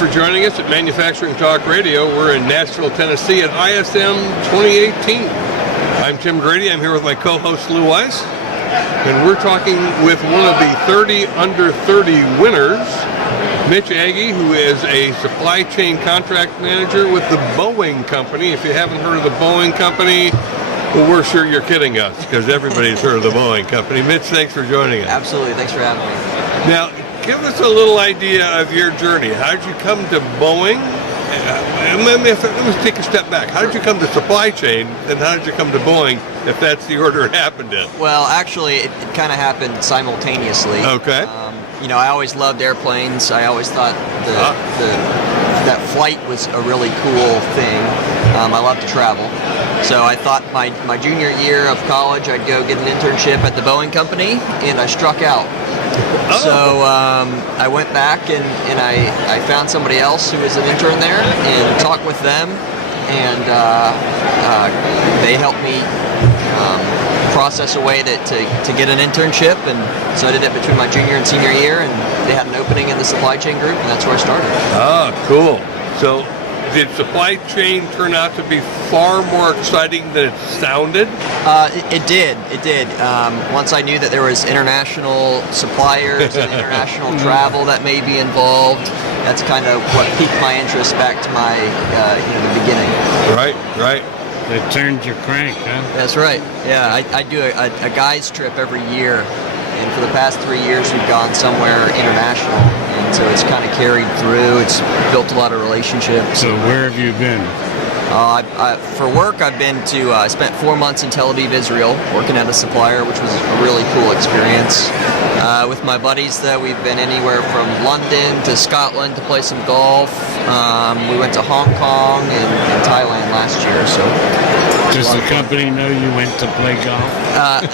for joining us at Manufacturing Talk Radio. We're in Nashville, Tennessee at ISM 2018. I'm Tim Grady. I'm here with my co-host Lou Weiss, and we're talking with one of the 30 under 30 winners, Mitch Agee, who is a supply chain contract manager with the Boeing company. If you haven't heard of the Boeing company, well, we're sure you're kidding us, because everybody's heard of the Boeing company. Mitch, thanks for joining us. Absolutely. Thanks for having me. Now, give us a little idea of your journey. How did you come to Boeing? Let me take a step back. How did you come to supply chain, and how did you come to Boeing, if that's the order it happened in? Well, actually, it kind of happened simultaneously. Okay. I always loved airplanes. I always thought that flight was a really cool thing. I love to travel. So I thought my junior year of college, I'd go get an internship at the Boeing company, and I struck out. Oh. So I went back and I found somebody else who was an intern there and talked with them, and they helped me process a way to get an internship, and so I did it between my junior and senior year, and they had an opening in the supply chain group, and that's where I started. Oh, cool. So did supply chain turn out to be far more exciting than it sounded? It did. Once I knew that there was international suppliers and international travel that may be involved, that's kind of what piqued my interest back to my the beginning. Right. It turned your crank, huh? That's right. Yeah, I do a guys trip every year, and for the past 3 years we've gone somewhere international, and so it's kind of carried through. It's built a lot of relationships. So where have you been? For work, I've been to. I spent 4 months in Tel Aviv, Israel, working at a supplier, which was a really cool experience. With my buddies, we've been anywhere from London to Scotland to play some golf. We went to Hong Kong and Thailand last year. So, does the company know you went to play golf?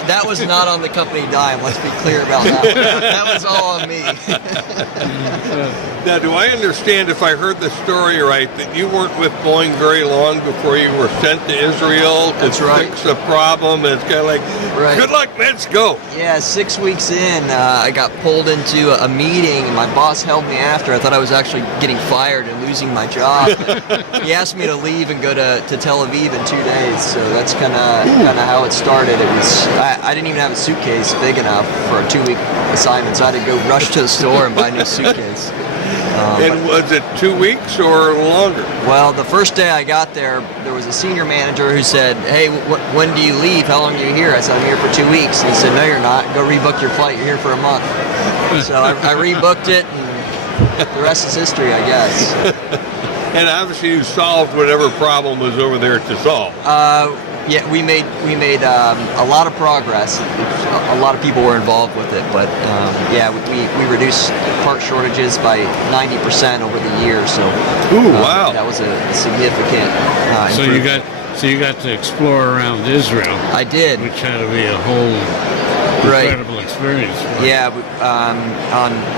That was not on the company dime. Let's be clear about that. That was all on me. Now, do I understand, if I heard the story right, that you weren't with Boeing very long before you were sent to Israel to fix a problem, and it's kind of like, good luck, let's go. Yeah, 6 weeks in, I got pulled into a meeting, and my boss held me after. I thought I was actually getting fired and losing my job. He asked me to leave and go to Tel Aviv in 2 days, so that's kind of how it started. It was I didn't even have a suitcase big enough for a 2-week assignment, so I had to go rush to the store and buy a new suitcase. And was it 2 weeks or longer? Well, the first day I got there was a senior manager who said, "Hey, when do you leave? How long are you here?" I said, "I'm here for 2 weeks." And he said, "No, you're not. Go rebook your flight. You're here for a month." So I rebooked it, and the rest is history, I guess. And obviously you solved whatever problem was over there to solve. Yeah, we made a lot of progress. A lot of people were involved with it, but we reduced part shortages by 90% over the year. So, wow, that was a significant. So you got to explore around Israel. I did, which had to be a whole incredible experience. Yeah,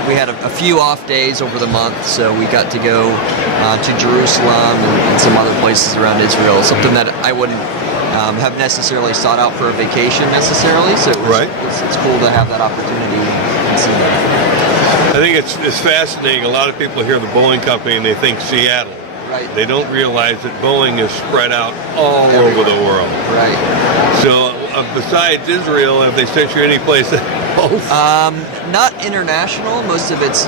we had a few off days over the month, so we got to go to Jerusalem and some other places around Israel. Something that I wouldn't have necessarily sought out for a vacation necessarily, so it's cool to have that opportunity and see that. I think it's fascinating. A lot of people hear the Boeing company and they think Seattle. Right. They don't realize that Boeing is spread out all over the world. Right. So besides Israel, have they sent you any place else? Not international. Most of it's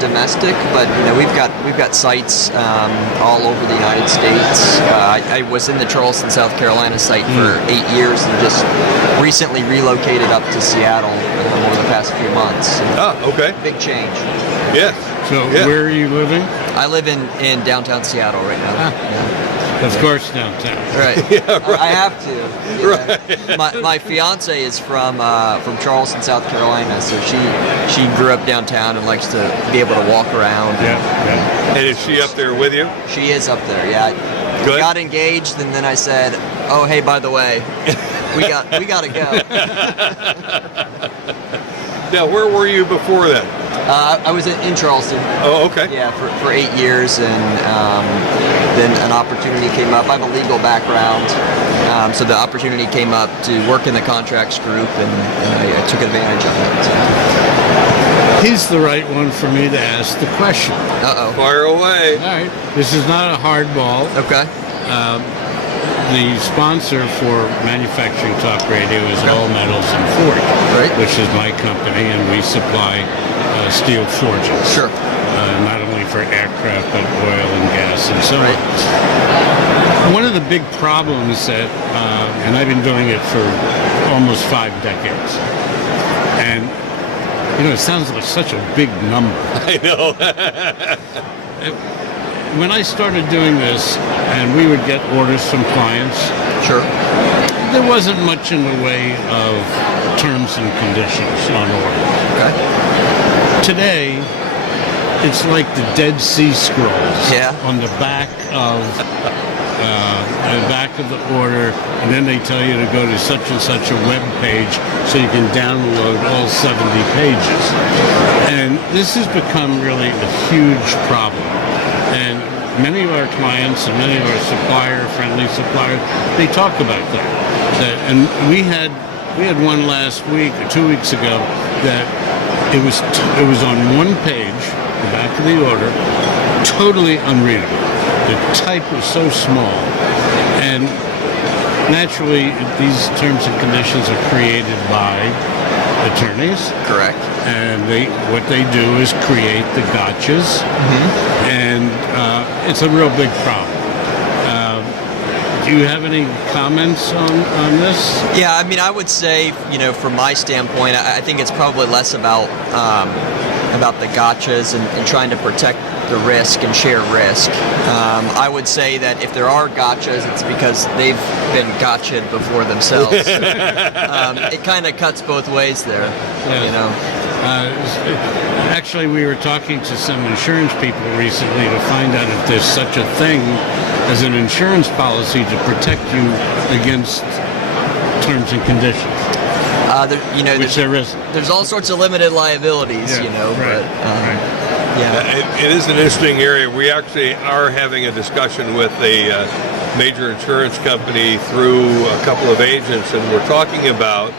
domestic, but we've got sites all over the United States. I was in the Charleston, South Carolina site for 8 years, and just recently relocated up to Seattle over the past few months. Okay. Big change. Yes. So where are you living? I live in downtown Seattle right now. Yeah. Of course, downtown. Right. Yeah, right. I have to. Yeah. Right. My fiance is from Charleston, South Carolina, so she grew up downtown and likes to be able to walk around. Yeah. And is she up there with you? She is up there. Yeah. Good. We got engaged, and then I said, "Oh, hey, by the way, we got to go." Now, where were you before that? I was in Charleston. Oh, okay. Yeah, for 8 years, and then an opportunity came up. I have a legal background, so the opportunity came up to work in the contracts group, and I took advantage of it. So. He's the right one for me to ask the question. Uh-oh. Fire away. All right. This is not a hardball. Okay. The sponsor for Manufacturing Talk Radio is All Metals and Forge, Right. which is my company, and we supply steel forgings. Sure. Not only for aircraft, but oil and gas and so Right. on. One of the big problems that, and I've been doing it for almost 5 decades, and it sounds like such a big number. I know. When I started doing this, and we would get orders from clients, Sure. there wasn't much in the way of terms and conditions on order. Okay. Today, it's like the Dead Sea Scrolls Yeah. on the back of the order, and then they tell you to go to such and such a web page so you can download all 70 pages. And this has become really a huge problem. And many of our clients and many of our friendly suppliers, they talk about that. And we had one last week or 2 weeks ago that it was on one page, the back of the order, totally unreadable. The type was so small, and naturally these terms and conditions are created by attorneys. Correct. And what they do is create the gotchas, and it's a real big problem. Do you have any comments on this? Yeah, I mean, I would say, from my standpoint, I think it's probably less about the gotchas and trying to protect the risk and share risk. I would say that if there are gotchas, it's because they've been gotcha'd before themselves. It kind of cuts both ways there, Actually, we were talking to some insurance people recently to find out if there's such a thing as an insurance policy to protect you against terms and conditions. Which there isn't. There's all sorts of limited liabilities, Right. but yeah. It is an interesting area. We actually are having a discussion with a major insurance company through a couple of agents, and we're talking about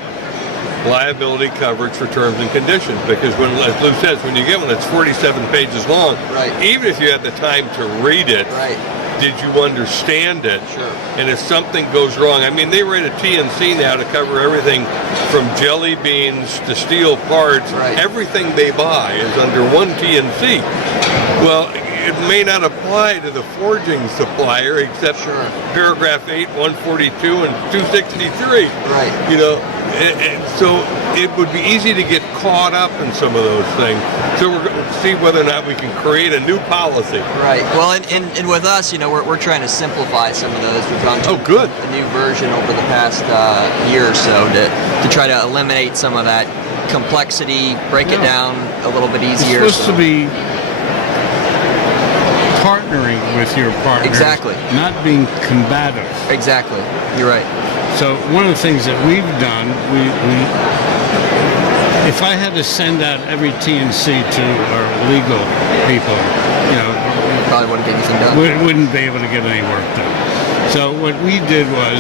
liability coverage for terms and conditions, because as Lou says, when you get one that's 47 pages long, Right. even if you had the time to read it, Right. did you understand it? Sure. And if something goes wrong, I mean, they write a T&C now to cover everything from jelly beans to steel parts. Right. Everything they buy is under one T&C. Well, it may not apply to the forging supplier, except Sure. paragraph 8, 142, and 263. Right. And so it would be easy to get caught up in some of those things. So we're going to see whether or not we can create a new policy. Right. Well, and with us, we're trying to simplify some of those. We've gone to good. a new version over the past year or so to try to eliminate some of that complexity, break it down a little bit easier. It's supposed to be partnering with your partners. Exactly. Not being combative. Exactly. You're right. So one of the things that we've done, if I had to send out every T&C to our legal people, Probably wouldn't get anything done. we wouldn't be able to get any work done. So what we did was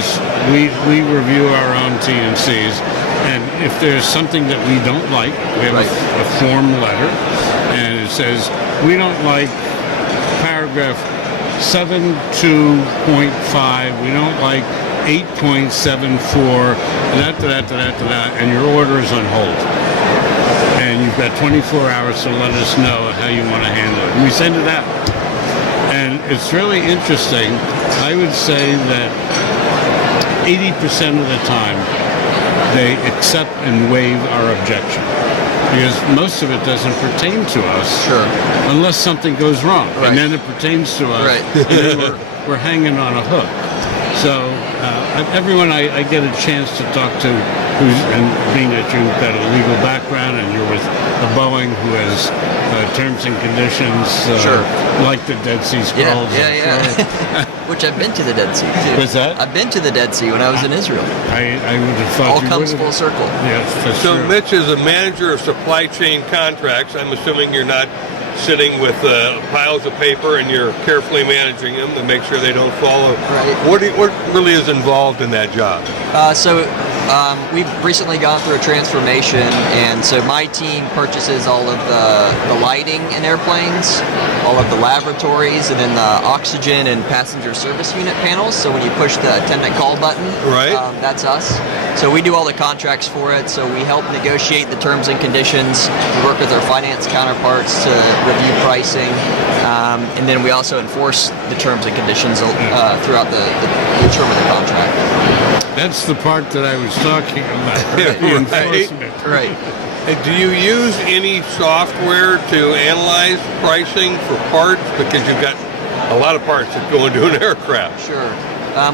we review our own T&Cs, and if there's something that we don't like, we have Right. a form letter, and it says we don't like paragraph 7.2.5, we don't like 8.74, and your order is on hold. And you've got 24 hours to let us know how you want to handle it. And we send it out. And it's really interesting. I would say that 80% of the time, they accept and waive our objection. Because most of it doesn't pertain to us. Sure. Unless something goes wrong. Right. And then it pertains to us. Right. And then we're hanging on a hook. So everyone I get a chance to talk to, and being that you've got a legal background and you're with a Boeing who has terms and conditions Sure. like the Dead Sea Scrolls. Yeah. Which I've been to the Dead Sea too. What's that? I've been to the Dead Sea when I was in Israel. I would have thought All you comes would full have. circle. Yes, that's So true. Mitch is a manager of supply chain contracts. I'm assuming you're not sitting with piles of paper and you're carefully managing them to make sure they don't fall. Right. What really is involved in that job? So We've recently gone through a transformation, and so my team purchases all of the lighting in airplanes, all of the laboratories, and then the oxygen and passenger service unit panels. So when you push the attendant call button, Right. That's us. So we do all the contracts for it. So we help negotiate the terms and conditions. We work with our finance counterparts to review pricing, and then we also enforce the terms and conditions throughout the term of the contract. That's the part that I was talking about. The enforcement. Right. And do you use any software to analyze pricing for parts? Because you've got a lot of parts that go into an aircraft. Sure.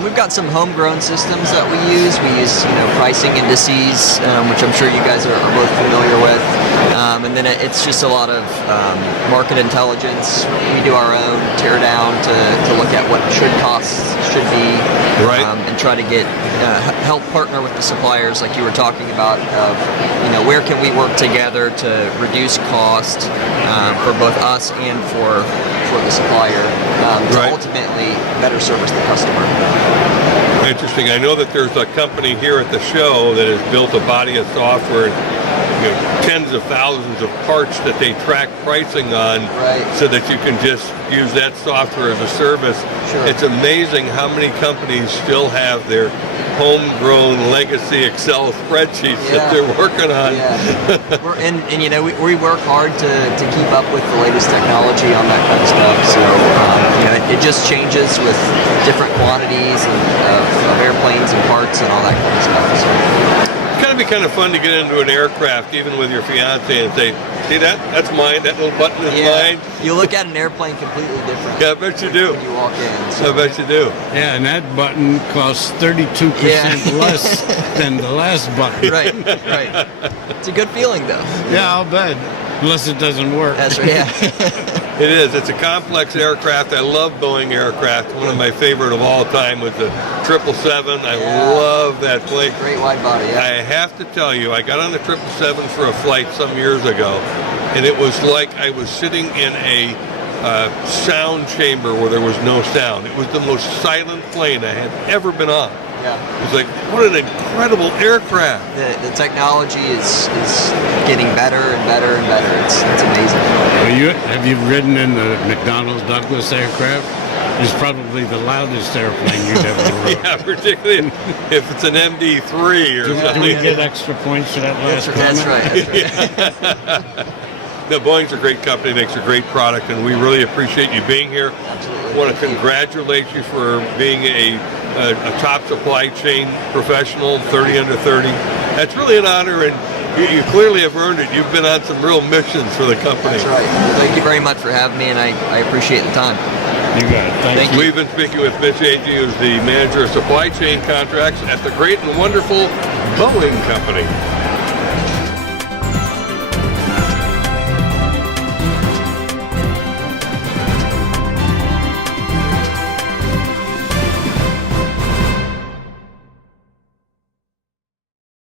We've got some homegrown systems that we use. We use, pricing indices, which I'm sure you guys are both familiar with. And then it's just a lot of market intelligence. We do our own teardown to look at what costs should be, Right. and try to get help partner with the suppliers, like you were talking about. Of where can we work together to reduce cost for both us and for the supplier to Right. ultimately better service the customer. Interesting. I know that there's a company here at the show that has built a body of software, tens of thousands of parts that they track pricing on, Right. so that you can just use that software as a service. Sure. It's amazing how many companies still have their homegrown legacy Excel spreadsheets that Yeah. they're working on. Yeah. We work hard to keep up with the latest technology on that kind of stuff. So it just changes with different quantities of airplanes and parts and all that kind of stuff. So. It's gotta be kind of fun to get into an aircraft, even with your fiance, and say, "See that? That's mine. That little button is mine." You look at an airplane completely different. Yeah, I bet you do. When you walk in. I So. bet you do. Yeah, and that button costs 32% Yeah. less than the last button. Right. It's a good feeling, though. Yeah, I'll bet. Unless it doesn't work. That's right. Yeah. It is. It's a complex aircraft. I love Boeing aircraft. One of my favorite of all time was the 777. I Yeah. love that plane. Great wide body. Yeah. I have to tell you, I got on the 777 for a flight some years ago, and it was like I was sitting in a sound chamber where there was no sound. It was the most silent plane I had ever been on. Yeah. It was like, what an incredible aircraft. The technology is getting better and better and better. It's amazing. Well, have you ridden in the McDonnell Douglas aircraft? It's probably the loudest airplane you've ever rode. Yeah, particularly if it's an MD3 or Do something. we get extra points for that last That's comment? right. No, Boeing's a great company, makes a great product, and we really appreciate you being here. Absolutely. I want to congratulate you for being a top supply chain professional, 30 under 30. That's really an honor, and you clearly have earned it. You've been on some real missions for the company. That's right. Well, thank you very much for having me, and I appreciate the time. You got it. Thank you. We've been speaking with Mitch Agee, who's the manager of supply chain contracts at the great and wonderful Boeing Company.